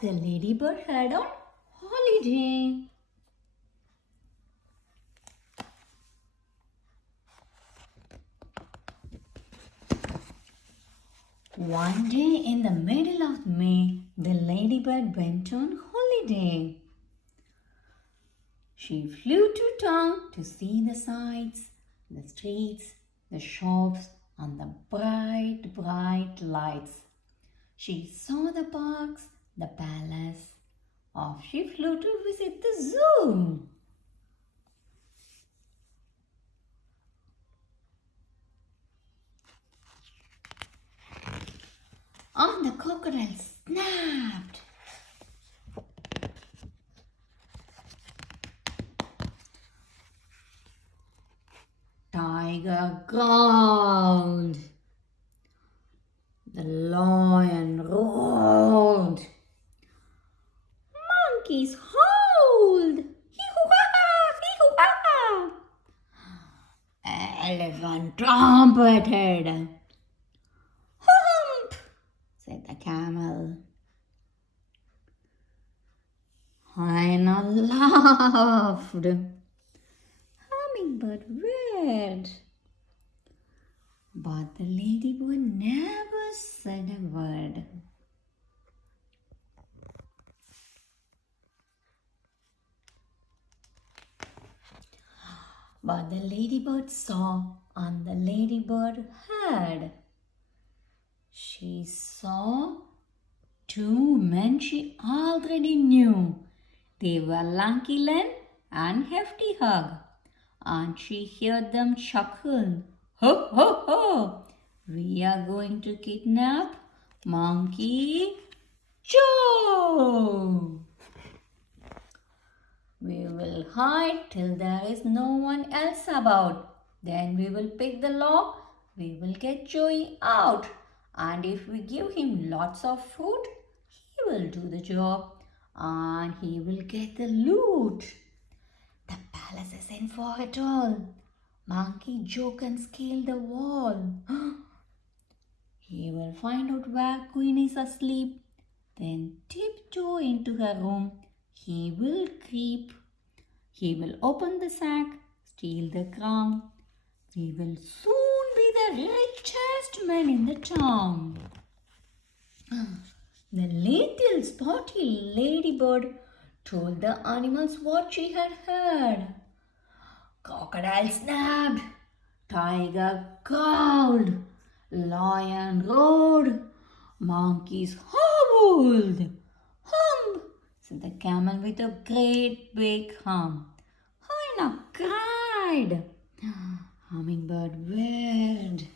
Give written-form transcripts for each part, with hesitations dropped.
the ladybird had on holiday. One day in the middle of May, the ladybird went on holiday. She flew to town to see the sights, the streets, the shops, and the bright, bright lights. She saw the parks, the palace. Off she flew to visit the zoo. And the crocodile snapped. Tiger growled. The lion roared. Monkeys howled. Hee-hoo-ha-ha! Elephant trumpeted. Hump, said the camel. Hyena laughed. Hummingbird read. But the ladybird never said a word. But the ladybird saw and the ladybird heard. She saw two men she already knew. They were Lanky Len and Hefty Hug. And she heard them chuckle. Ho, ho, ho! We are going to kidnap Monkey Joe. We will hide till there is no one else about. Then we will pick the lock. We will get Joey out. And if we give him lots of food, he will do the job. And he will get the loot. The palace is in for it all. Monkey Joe can scale the wall. He will find out where Queen is asleep. Then tiptoe into her room. He will creep. He will open the sack, steal the crown. We will soon be the richest men in the town. The little spotty ladybird told the animals what she had heard. Crocodile snapped, tiger growled, lion roared, monkeys howled. Hump, said the camel with a great big hump. Hyena cried, hummingbird whirred.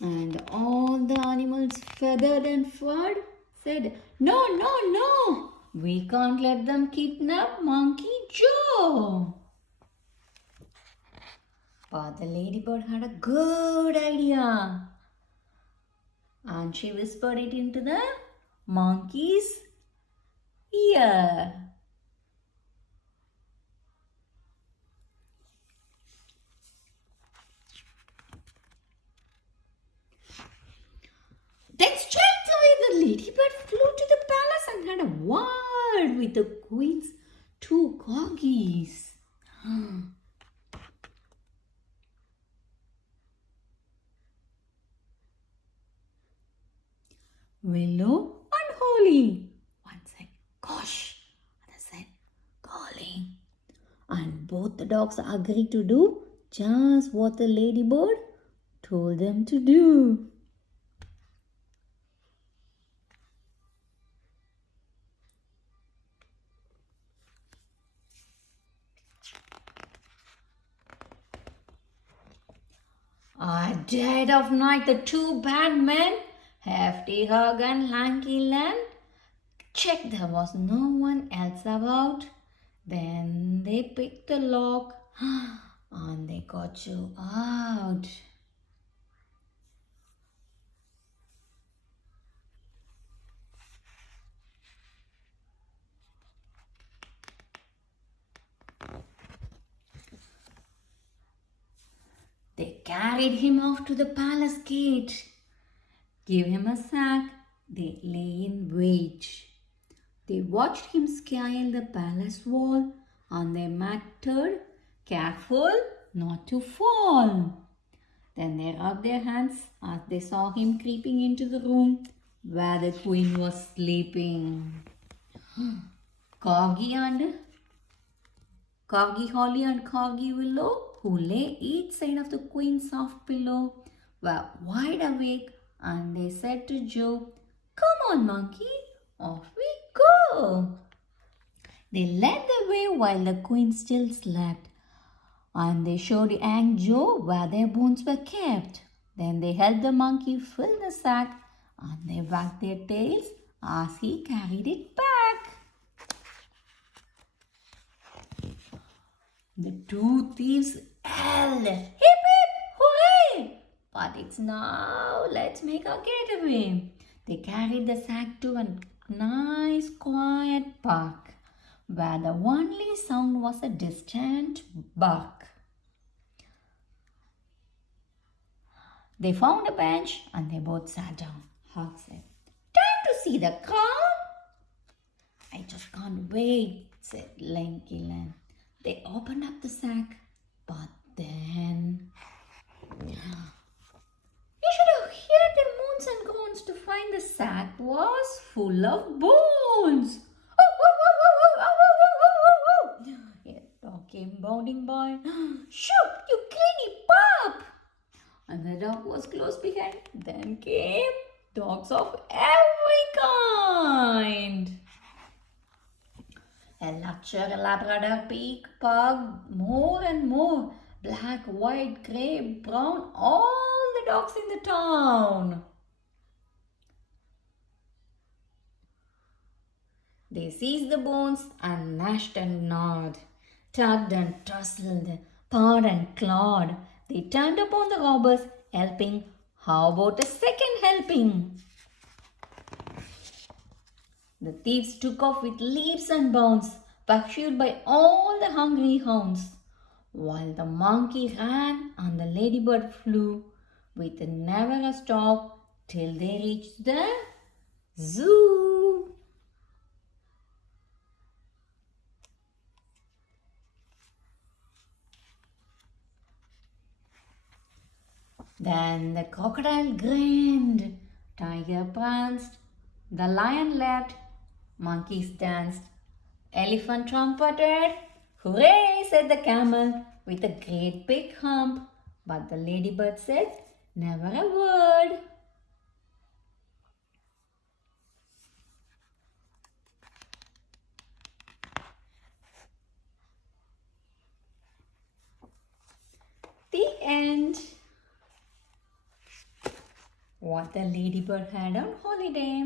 And all the animals feathered and furred said, No, no, no, we can't let them kidnap Monkey Joe. But the ladybird had a good idea. And she whispered it into the monkey's ear. Then straight away the ladybird flew to the palace and had a word with the queen's two corgis. Willow and Holly. One said, Gosh, other said, Golly. And both the dogs agreed to do just what the ladybird told them to do. At dead of night, the two bad men, Hefty Hug and Lanky Len, checked there was no one else about. Then they picked the lock and they got you out. They carried him off to the palace gate. Give him a sack. They lay in wait. cage. They watched him scale the palace wall and they muttered, "Careful not to fall." Then they rubbed their hands as they saw him creeping into the room where the queen was sleeping. Corgi Holly and Corgi Willow, who lay each side of the queen's soft pillow, were wide awake and they said to Joe, "Come on, monkey, off we go." They led the way while the queen still slept, and they showed Young Joe where their bones were kept. Then they helped the monkey fill the sack and they wagged their tails as he carried it back. The two thieves yelled, "Hip hip, hooray!" But it's now, let's make our getaway. They carried the sack to a nice quiet park where the only sound was a distant bark. They found a bench and they both sat down. Hawk said, "Time to see the crown." "I just can't wait," said Lanky Lamb. They opened up the sack, but then you should have heard their moans and groans to find the sack was full of bones. A dog came bounding by. "Shoot, you greedy pup!" And the dog was close behind. Then came dogs of every kind. A Luxor, a Labrador, Pig, Pug, more and more. Black, white, grey, brown, all the dogs in the town. They seized the bones and gnashed and gnawed, tugged and tussled, pawed and clawed. They turned upon the robbers, helping. How about a second helping? The thieves took off with leaps and bounds, pursued by all the hungry hounds, while the monkey ran and the ladybird flew, with never a stop till they reached the zoo. Then the crocodile grinned, tiger pranced, the lion leapt, monkeys danced, elephant trumpeted. "Hooray!" said the camel with a great big hump. But the ladybird said never a word. The end. What the ladybird had on holiday.